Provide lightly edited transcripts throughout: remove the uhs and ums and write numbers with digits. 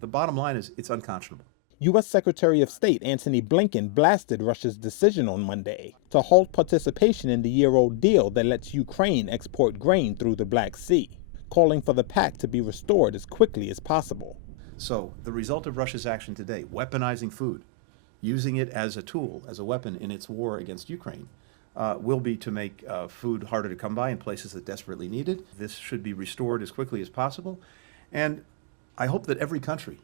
The bottom line is it's unconscionable. U.S. Secretary of State Antony Blinken blasted Russia's decision on Monday to halt participation in the year-old deal that lets Ukraine export grain through the Black Sea, calling for the pact to be restored as quickly as possible. So the result of Russia's action today, weaponizing food, using it as a tool, as a weapon in its war against Ukraine, will be to make food harder to come by in places that desperately need it. This should be restored as quickly as possible. And I hope that every country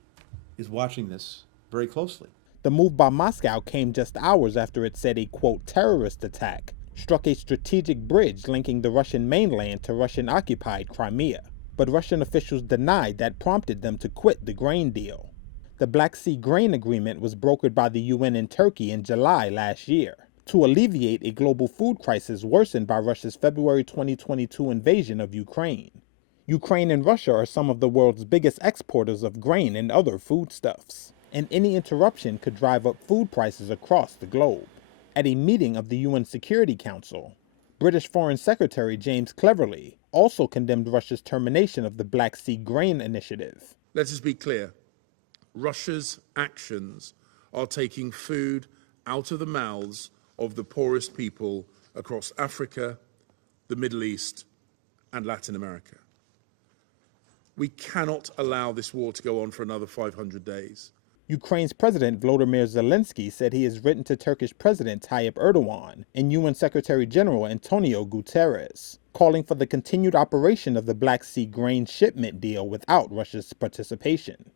is watching this very closely. The move by Moscow came just hours after it said a, quote, terrorist attack struck a strategic bridge linking the Russian mainland to Russian-occupied Crimea. But Russian officials denied that prompted them to quit the grain deal. The Black Sea Grain Agreement was brokered by the UN in Turkey in July last year to alleviate a global food crisis worsened by Russia's February 2022 invasion of Ukraine. Ukraine and Russia are some of the world's biggest exporters of grain and other foodstuffs, and any interruption could drive up food prices across the globe. At a meeting of the UN Security Council, British Foreign Secretary James Cleverly also condemned Russia's termination of the Black Sea Grain Initiative. Let us be clear. Russia's actions are taking food out of the mouths of the poorest people across Africa, the Middle East, and Latin America. We cannot allow this war to go on for another 500 days. Ukraine's President Volodymyr Zelensky said he has written to Turkish President Tayyip Erdogan and UN Secretary General Antonio Guterres, calling for the continued operation of the Black Sea grain shipment deal without Russia's participation.